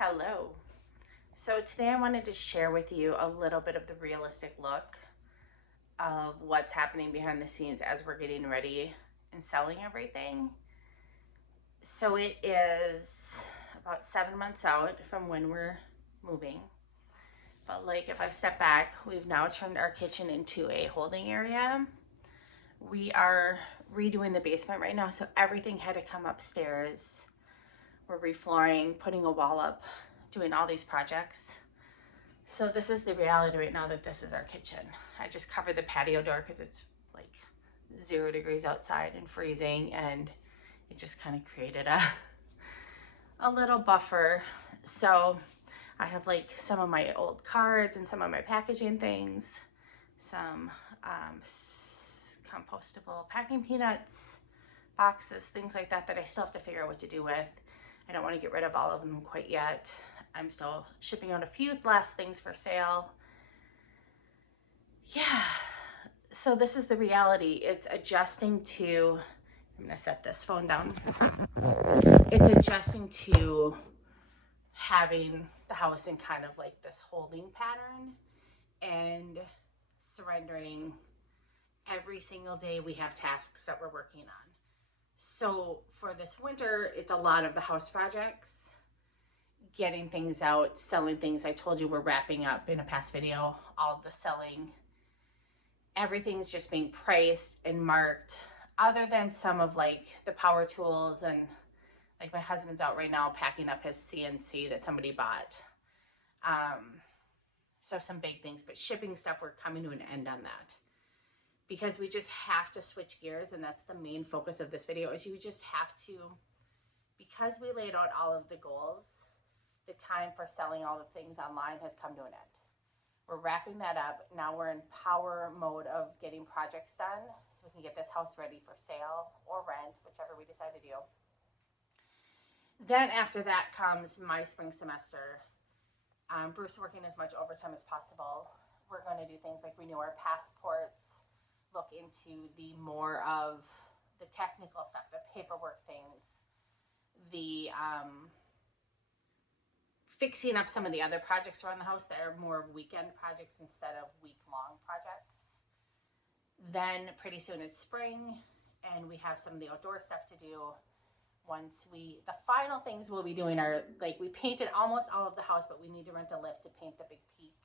Hello. So today I wanted to share with you a little bit of the realistic look of what's happening behind the scenes as we're getting ready and selling everything. So it is about 7 months out from when we're moving. But like if I step back, we've now turned our kitchen into a holding area. We are redoing the basement right now, so everything had to come upstairs. We're reflooring, putting a wall up, doing all these projects. So this is the reality right now that this is our kitchen. I just covered the patio door because it's like 0 degrees outside and freezing, and it just kind of created a little buffer. So I have like some of my old cards and some of my packaging things, some compostable packing peanuts, boxes, things like that I still have to figure out what to do with. I don't want to get rid of all of them quite yet. I'm still shipping out a few last things for sale. Yeah, so this is the reality. It's adjusting to, I'm gonna set this phone down. It's adjusting to having the house in kind of like this holding pattern and surrendering. Every single day we have tasks that we're working on. So for this winter, it's a lot of the house projects, getting things out, selling things. I told you we're wrapping up in a past video, all of the selling. Everything's just being priced and marked, other than some of like the power tools, and like my husband's out right now packing up his CNC that somebody bought. So some big things, but shipping stuff, we're coming to an end on that because we just have to switch gears. And that's the main focus of this video, is you just have to, because we laid out all of the goals, the time for selling all the things online has come to an end. We're wrapping that up. Now we're in power mode of getting projects done so we can get this house ready for sale or rent, whichever we decide to do. Then after that comes my spring semester. Bruce working as much overtime as possible. We're going to do things like renew our passports, look into the more of the technical stuff, the paperwork things, the fixing up some of the other projects around the house that are more weekend projects instead of week-long projects. Then pretty soon it's spring, and we have some of the outdoor stuff to do. The final things we'll be doing are, like, we painted almost all of the house, but we need to rent a lift to paint the big peak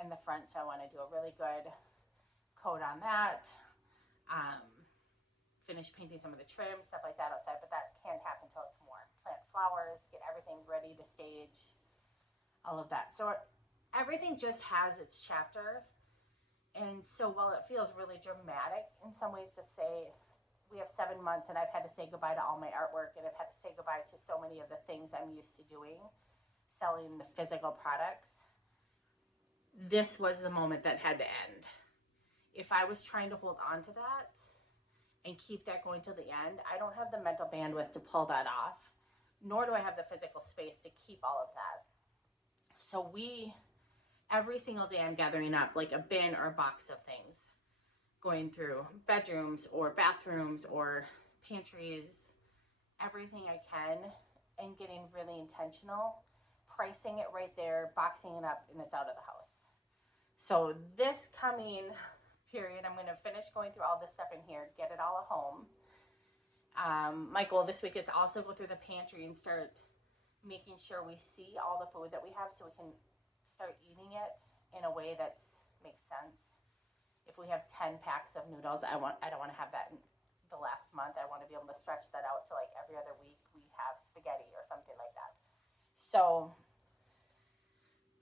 and the front, so I want to do a really good coat on that. Finish painting some of the trim, stuff like that outside, but that can't happen until it's warm. Plant flowers, get everything ready to stage, all of that. So everything just has its chapter. And so while it feels really dramatic in some ways to say we have 7 months and I've had to say goodbye to all my artwork, and I've had to say goodbye to so many of the things I'm used to doing, selling the physical products, this was the moment that had to end. If I was trying to hold on to that and keep that going till the end, I don't have the mental bandwidth to pull that off, nor do I have the physical space to keep all of that. So every single day I'm gathering up like a bin or a box of things, going through bedrooms or bathrooms or pantries, everything I can, and getting really intentional, pricing it right there, boxing it up, and it's out of the house. So this coming period, I'm going to finish going through all this stuff in here, get it all at home. My goal this week is to also go through the pantry and start making sure we see all the food that we have so we can start eating it in a way that makes sense. If we have 10 packs of noodles, I don't want to have that in the last month. I want to be able to stretch that out to like every other week we have spaghetti or something like that. So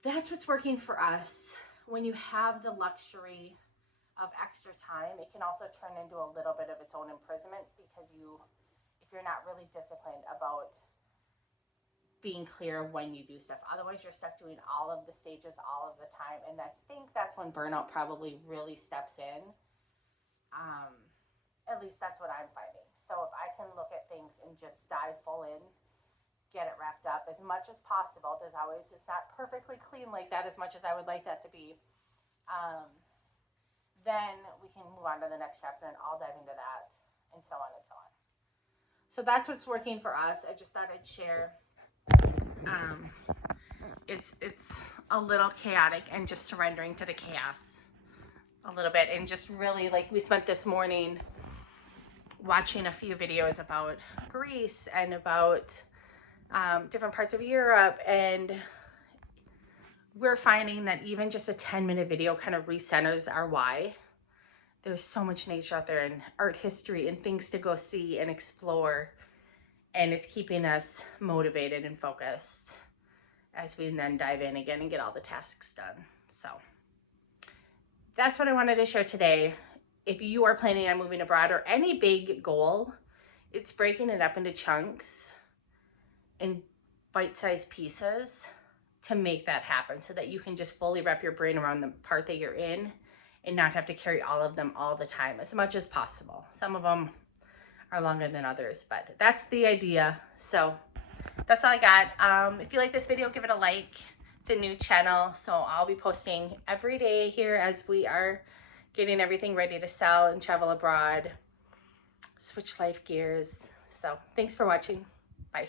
that's what's working for us. When you have the luxury of extra time, it can also turn into a little bit of its own imprisonment, because if you're not really disciplined about being clear when you do stuff, otherwise you're stuck doing all of the stages all of the time, and I think that's when burnout probably really steps in. At least that's what I'm finding. So if I can look at things and just dive full in, get it wrapped up as much as possible, it's not perfectly clean like that as much as I would like that to be, then we can move on to the next chapter and I'll dive into that, and so on and so on. So that's what's working for us. I just thought I'd share It's a little chaotic, and just surrendering to the chaos a little bit, and just really, like, we spent this morning watching a few videos about Greece and about different parts of Europe, and we're finding that even just a 10-minute video kind of recenters our why. There's so much nature out there, and art history, and things to go see and explore, and it's keeping us motivated and focused as we then dive in again and get all the tasks done. So that's what I wanted to share today. If you are planning on moving abroad or any big goal, it's breaking it up into chunks and bite-sized pieces to make that happen, so that you can just fully wrap your brain around the part that you're in and not have to carry all of them all the time, as much as possible. Some of them are longer than others, but that's the idea. So that's all I got. If you like this video, give it a like. It's a new channel, so I'll be posting every day here as we are getting everything ready to sell and travel abroad, switch life gears. So thanks for watching. Bye.